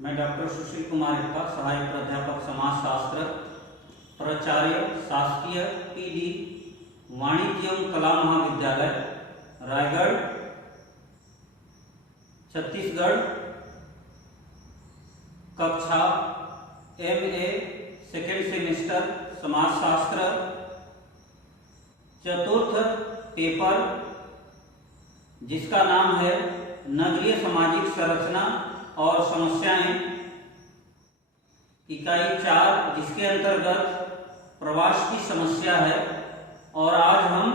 मैं डॉक्टर सुशील कुमार इक्का, सहायक प्राध्यापक समाजशास्त्र, प्राचार्य शासकीय पीडी वाणिज्य एवं कला महाविद्यालय रायगढ़ छत्तीसगढ़, कक्षा MA सेकेंड सेमेस्टर समाजशास्त्र, चतुर्थ पेपर जिसका नाम है नगरीय सामाजिक संरचना और समस्याएं, इकाई 4 जिसके अंतर्गत प्रवास की समस्या है। और आज हम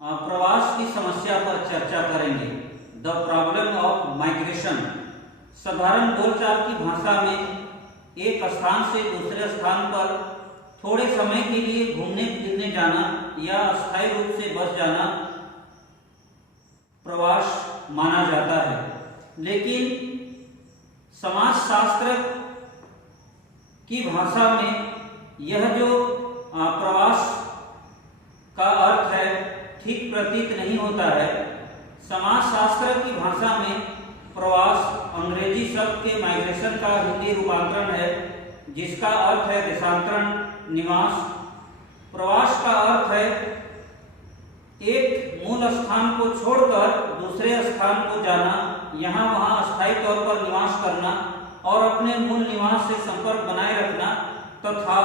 प्रवास की समस्या पर चर्चा करेंगे। The problem of migration. साधारण बोलचाल की भाषा में एक स्थान से दूसरे स्थान पर थोड़े समय के लिए घूमने फिरने जाना या अस्थायी रूप से बस जाना प्रवास माना जाता है। लेकिन समाजशास्त्र की भाषा में यह जो प्रवास का अर्थ है ठीक प्रतीत नहीं होता है। समाजशास्त्र की भाषा में प्रवास अंग्रेजी शब्द के माइग्रेशन का हिंदी रूपांतरण है, जिसका अर्थ है देशांतरण, निवास। प्रवास का अर्थ है एक मूल स्थान को छोड़कर दूसरे स्थान को जाना, यहाँ वहाँ अस्थायी तौर पर निवास करना और अपने मूल निवास से संपर्क बनाए रखना तथा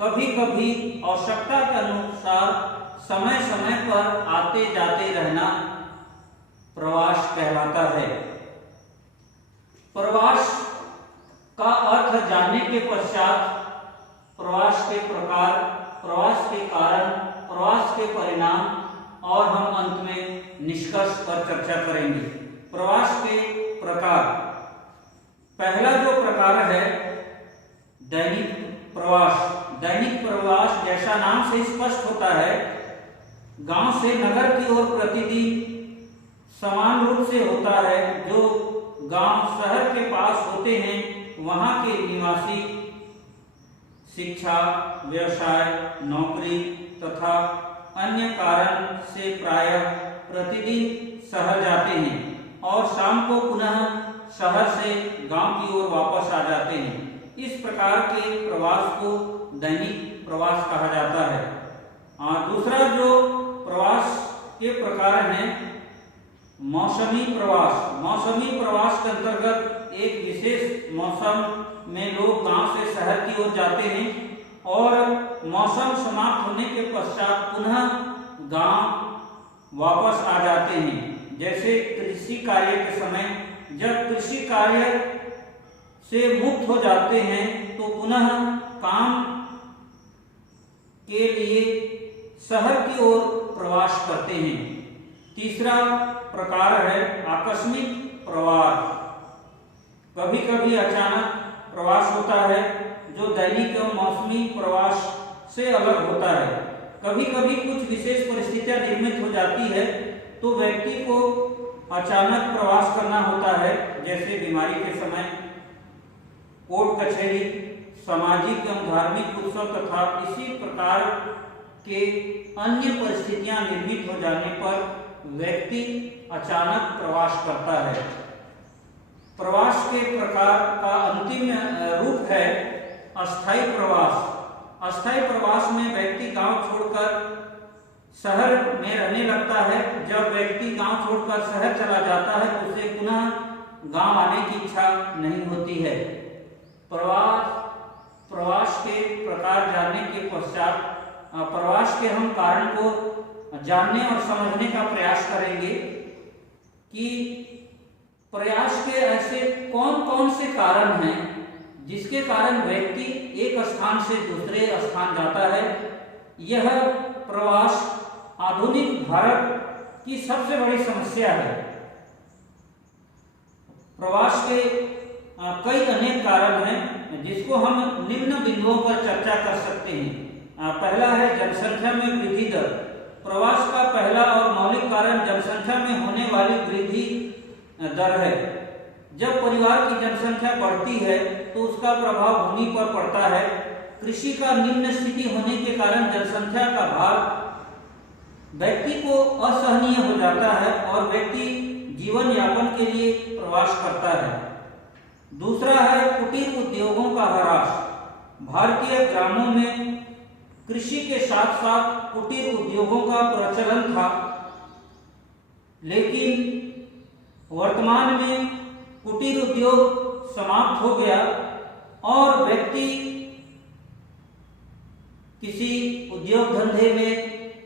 कभी कभी आवश्यकता के अनुसार समय समय पर आते जाते रहना प्रवास कहलाता है। प्रवास का अर्थ जानने के पश्चात प्रवास के प्रकार, प्रवास के कारण, प्रवास के परिणाम और हम अंत में निष्कर्ष पर चर्चा करेंगे। प्रवास के प्रकार। पहला जो प्रकार है दैनिक प्रवास। दैनिक प्रवास जैसा नाम से स्पष्ट होता है, गांव से नगर की ओर प्रतिदिन समान रूप से होता है। जो गांव शहर के पास होते हैं वहां के निवासी शिक्षा, व्यवसाय, नौकरी तथा अन्य कारण से प्रायः प्रतिदिन शहर जाते हैं और शाम को पुनः शहर से गांव की ओर वापस आ जाते हैं। इस प्रकार के प्रवास को दैनिक प्रवास कहा जाता है। दूसरा जो प्रवास के प्रकार हैं मौसमी प्रवास। मौसमी प्रवास के अंतर्गत एक विशेष मौसम में लोग गांव से शहर की ओर जाते हैं और मौसम समाप्त होने के पश्चात पुनः गांव वापस आ जाते हैं। जैसे कृषि कार्य के समय जब कृषि कार्य से मुक्त हो जाते हैं तो पुनः काम के लिए शहर की ओर प्रवास करते हैं। तीसरा प्रकार है आकस्मिक प्रवास। कभी कभी अचानक प्रवास होता है जो दैनिक एवं मौसमी प्रवास से अलग होता है। कभी कभी कुछ विशेष परिस्थितियां निर्मित हो जाती है तो व्यक्ति को अचानक प्रवास करना होता है, जैसे बीमारी के समय, कोर्ट कचहरी, सामाजिक एवं धार्मिक उत्सव तथा इसी प्रकार के अन्य परिस्थितियां निर्मित हो जाने पर व्यक्ति अचानक प्रवास करता है। प्रवास के प्रकार का अंतिम रूप है अस्थायी प्रवास। अस्थायी प्रवास में व्यक्ति गांव छोड़कर शहर में रहने लगता है। जब व्यक्ति गांव छोड़कर शहर चला जाता है तो उसे पुनः गांव आने की इच्छा नहीं होती है। प्रवास के प्रकार जानने के पश्चात प्रवास के हम कारण को जानने और समझने का प्रयास करेंगे कि प्रयास के ऐसे कौन कौन से कारण हैं जिसके कारण व्यक्ति एक स्थान से दूसरे स्थान जाता है। यह प्रवास आधुनिक भारत की सबसे बड़ी समस्या है। प्रवास के कई अनेक कारण हैं जिसको हम निम्न बिंदुओं पर चर्चा कर सकते हैं। पहला है जनसंख्या में वृद्धि दर। प्रवास का पहला और मौलिक कारण जनसंख्या में होने वाली वृद्धि दर है। जब परिवार की जनसंख्या बढ़ती है तो उसका प्रभाव भूमि पर पड़ता है। कृषि का निम्न स्थिति होने के कारण जनसंख्या का भार व्यक्ति को असहनीय हो जाता है और व्यक्ति जीवन यापन के लिए प्रवास करता है। दूसरा है कुटीर उद्योगों का ह्रास। भारतीय ग्रामों में कृषि के साथ साथ कुटीर उद्योगों का प्रचलन था, लेकिन वर्तमान में कुटीर उद्योग समाप्त हो गया और व्यक्ति किसी उद्योग धंधे में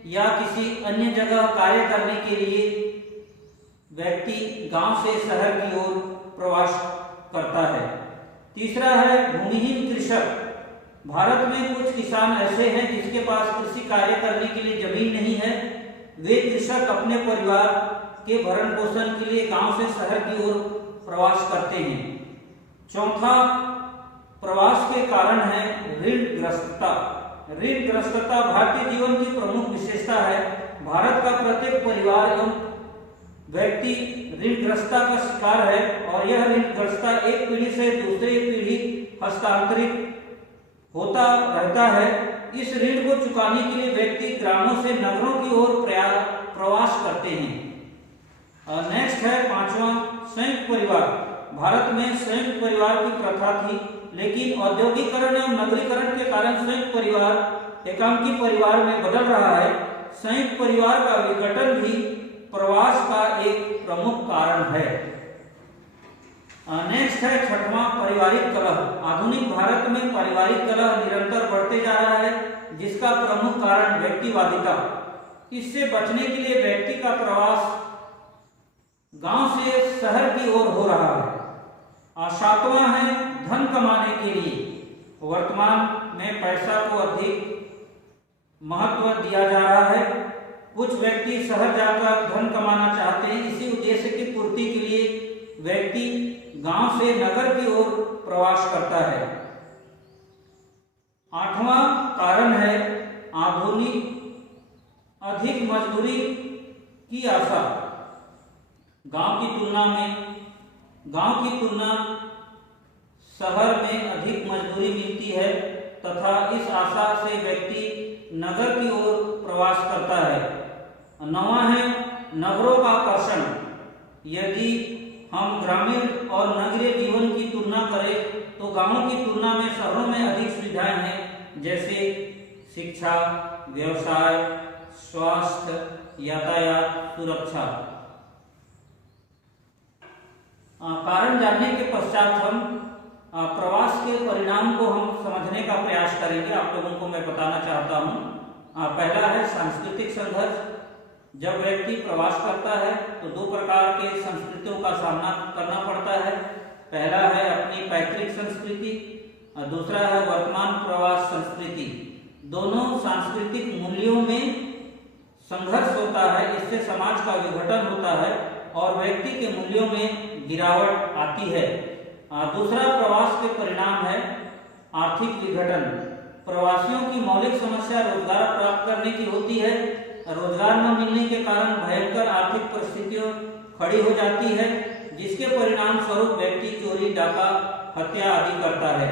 या किसी अन्य जगह कार्य करने के लिए व्यक्ति गांव से शहर की ओर प्रवास करता है। तीसरा है भूमिहीन कृषक। भारत में कुछ किसान ऐसे हैं जिसके पास कृषि कार्य करने के लिए जमीन नहीं है। वे कृषक अपने परिवार के भरण पोषण के लिए गांव से शहर की ओर प्रवास करते हैं। चौथा प्रवास के कारण है ऋणग्रस्तता। ऋणग्रस्तता भारतीय जीवन की प्रमुख विशेषता है। भारत का प्रत्येक परिवार एवं व्यक्ति ऋणग्रस्तता का शिकार है और यह ऋणग्रस्तता एक पीढ़ी से दूसरी पीढ़ी हस्तांतरित होता रहता है। इस ऋण को चुकाने के लिए व्यक्ति ग्रामों से नगरों की ओर प्रवास करते हैं। नेक्स्ट है पांचवा संयुक्त परिवार। भारत में संयुक्त परिवार की प्रथा थी, लेकिन औद्योगिकरण एवं नगरीकरण के कारण संयुक्त परिवार एकांकी परिवार में बदल रहा है। संयुक्त परिवार का विघटन भी प्रवास का एक प्रमुख कारण है। नेक्स्ट है छठवां पारिवारिक कलह। आधुनिक भारत में पारिवारिक कलह निरंतर बढ़ते जा रहा है, जिसका प्रमुख कारण व्यक्तिवादिता। इससे बचने के लिए व्यक्ति का प्रवास गांव से शहर की ओर हो रहा है। सातवां है धन कमाने के लिए। वर्तमान में पैसा को अधिक महत्व दिया जा रहा है। कुछ व्यक्ति शहर जाकर धन कमाना चाहते हैं। इसी उद्देश्य की पूर्ति के लिए व्यक्ति गांव से नगर की ओर प्रवास करता है। आठवां कारण है आधुनिक अधिक मजदूरी की आशा। गांव की तुलना शहर में अधिक मजदूरी मिलती है तथा इस आशा से व्यक्ति नगर की ओर प्रवास करता है। नौवां है नगरों का आकर्षण। यदि हम ग्रामीण और नगरीय जीवन की तुलना करें तो गांवों की तुलना में शहरों में अधिक सुविधाएं हैं, जैसे शिक्षा, व्यवसाय, स्वास्थ्य, यातायात, सुरक्षा। कारण जानने के पश्चात हम प्रवास के परिणाम को हम समझने का प्रयास करेंगे। आप लोगों को मैं बताना चाहता हूँ। पहला है सांस्कृतिक संघर्ष। जब व्यक्ति प्रवास करता है तो दो प्रकार के संस्कृतियों का सामना करना पड़ता है। पहला है अपनी पैतृक संस्कृति और दूसरा है वर्तमान प्रवास संस्कृति। दोनों सांस्कृतिक मूल्यों में संघर्ष होता है। इससे समाज का विघटन होता है और व्यक्ति के मूल्यों में गिरावट आती है। दूसरा प्रवास के परिणाम है आर्थिक विघटन। प्रवासियों की मौलिक समस्या रोजगार प्राप्त करने की होती है। रोजगार न मिलने के कारण भयंकर आर्थिक परिस्थितियां खड़ी हो जाती है, जिसके परिणाम स्वरूप व्यक्ति चोरी, डाका, हत्या आदि करता है।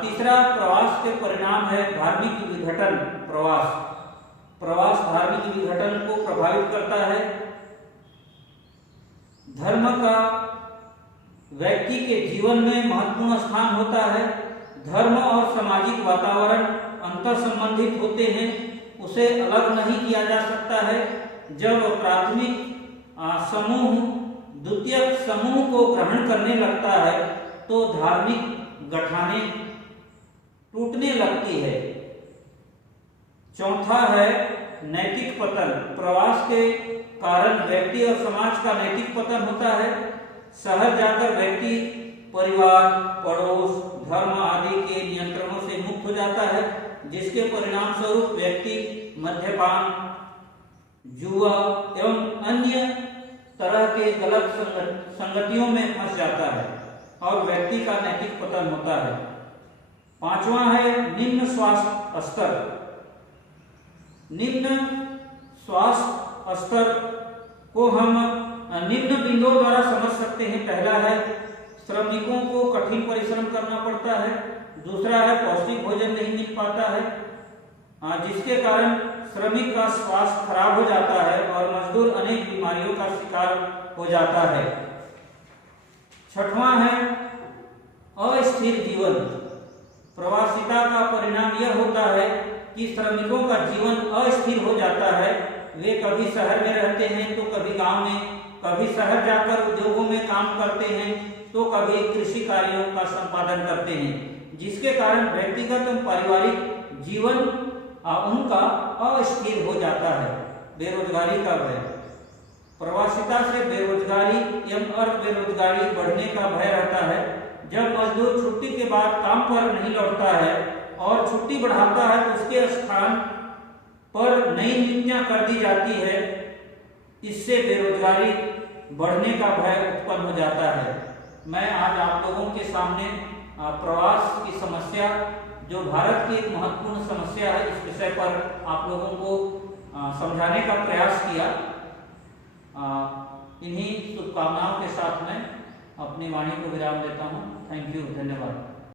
तीसरा प्रवास के परिणाम है धार्मिक विघटन। प्रवास धार्मिक विघटन को प्रभावित करता है। धर्म का व्यक्ति के जीवन में महत्वपूर्ण स्थान होता है। धर्म और सामाजिक वातावरण अंतर संबंधित होते हैं, उसे अलग नहीं किया जा सकता है। जब प्राथमिक समूह द्वितीयक समूह को ग्रहण करने लगता है तो धार्मिक गठानें टूटने लगती है। चौथा है नैतिक पतन। प्रवास के कारण व्यक्ति और समाज का नैतिक पतन होता है। शहर जाकर व्यक्ति परिवार, पड़ोस, धर्म आदि के नियंत्रणों से मुक्त हो जाता है, जिसके परिणाम स्वरूप व्यक्ति मद्यपान, जुआ एवं अन्य तरह के गलत संगतियों में फंस जाता है और व्यक्ति का नैतिक पतन होता है। पांचवा है निम्न स्वास्थ्य स्तर। निम्न स्वास्थ्य स्तर को हम निम्न बिंदुओं द्वारा समझ सकते हैं। पहला है श्रमिकों को कठिन परिश्रम करना पड़ता है। दूसरा है पौष्टिक भोजन नहीं मिल पाता है, जिसके कारण श्रमिक का स्वास्थ्य खराब हो जाता है और मजदूर अनेक बीमारियों का शिकार हो जाता है। छठवां है अस्थिर जीवन। प्रवासिता का परिणाम यह होता है कि श्रमिकों का जीवन अस्थिर हो जाता है। वे कभी शहर में रहते हैं तो कभी गांव में, कभी शहर जाकर उद्योगों में काम करते हैं तो कभी कृषि कार्यों का संपादन करते हैं, जिसके कारण व्यक्तिगत एवं पारिवारिक जीवन उनका अस्थिर हो जाता है। बेरोजगारी का भय। प्रवासिता से बेरोजगारी एवं अर्ध बेरोजगारी बढ़ने का भय रहता है। जब मजदूर छुट्टी के बाद काम पर नहीं लौटता है और छुट्टी बढ़ाता है तो उसके स्थान पर नई नियुक्तियां कर दी जाती है। इससे बेरोजगारी बढ़ने का भय उत्पन्न हो जाता है। मैं आज आप लोगों के सामने प्रवास की समस्या, जो भारत की एक महत्वपूर्ण समस्या है, इस विषय पर आप लोगों को समझाने का प्रयास किया। इन्हीं शुभकामनाओं के साथ मैं अपनी वाणी को विराम देता हूँ। थैंक यू, धन्यवाद।